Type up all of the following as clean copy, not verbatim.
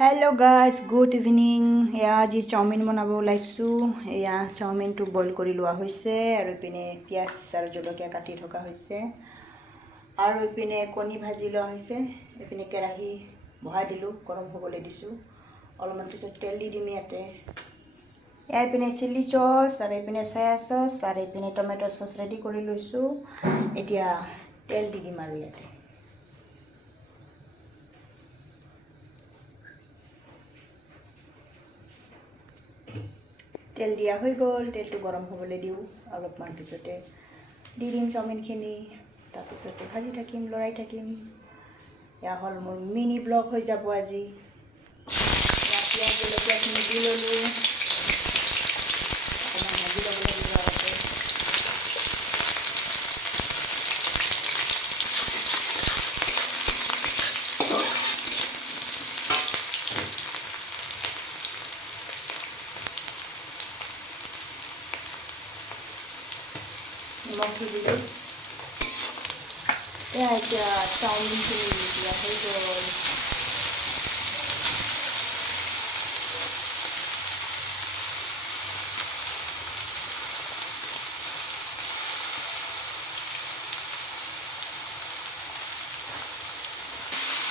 Hello guys, good evening. এয়া আজি chowmein বনাব ওলাইছো। এয়া চাওমিনটো বইল কৰি লোৱা হৈছে আৰু ইপিনে পিয়াজ আৰু জলকীয়া কাটি থকা হৈছে আৰু ইপিনে কণী ভাজি লোৱা হৈছে। ইপিনে কেৰাহী বহাই দিলোঁ, গৰম হ'বলৈ দিছোঁ। অলপমান পিছত তেল দি দিম ইয়াতে। এয়া ইপিনে চিলি চচ আৰু ইপিনে সয়া চচ আৰু ইপিনে টমেটো চচ ৰেডি কৰি লৈছোঁ। এতিয়া তেল দি দিম আৰু ইয়াতে। তেল দিয়া হৈ গ'ল, তেলটো গৰম হ'বলৈ দিওঁ। অলপমান পিছতে দি দিম চাওমিনখিনি, তাৰপিছতে ভাজি থাকিম, লৰাই থাকিম। এয়া হ'ল মোৰ মিনি ব্লগ হৈ যাব আজি। পিঁয়াজ জলকীয়াখিনি দি ল'লোঁ, অকণমান ভাজি ল'ব লাগিব আগতে। নিমখ দি দিলোঁ। এয়া এতিয়া চাওমিনখিনি দিয়া হৈ গ'ল।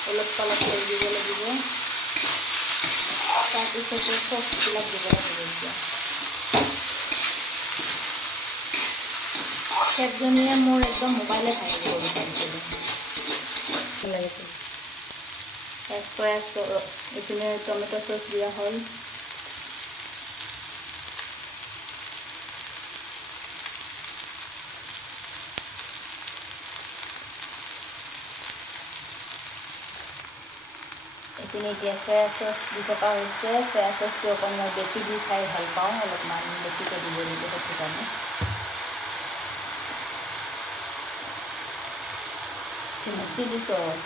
অলপ অলপ তেল দিব লাগিব, তাৰপিছতে চচবিলাক দিব লাগিব। এতিয়া চেফজনীয়ে মোৰ একদম মোবাইলে ভাঙি কৰি পাৰিছিলোঁ। সয়া চচ, এইপিনে টমেটো চচ দিয়া হ'ল। এইপিনে এতিয়া সয়া চচ দি থকা হৈছে। সয়া চচটো অকণমান বেছি দি খাই ভাল পাওঁ, অলপমান বেছিকৈ দিব লাগিব সেইটো কাৰণে। চিলি চচ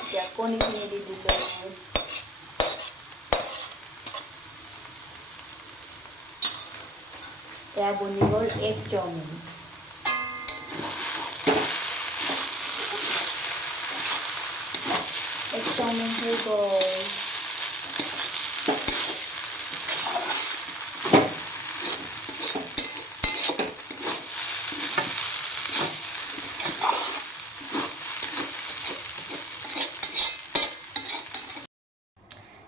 এতিয়া কণীখিনি দি দিলোঁ। এয়া বনি গ'ল এগ চাওমিন। এগ চাওমিন হৈ গ'ল।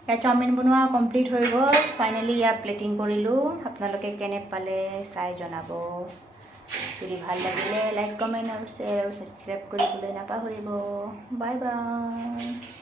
এয়া চাওমিন বনোৱা কমপ্লিট হৈ গ'ল। ফাইনেলি ইয়াত প্লেটিং কৰিলোঁ। আপোনালোকে কেনে পালে চাই জনাব। যদি ভাল লাগিলে লাইক, কমেণ্ট আৰু শ্বেয়াৰ আৰু ছাবস্ক্ৰাইব কৰিবলৈ নাপাহৰিব। Bye bye.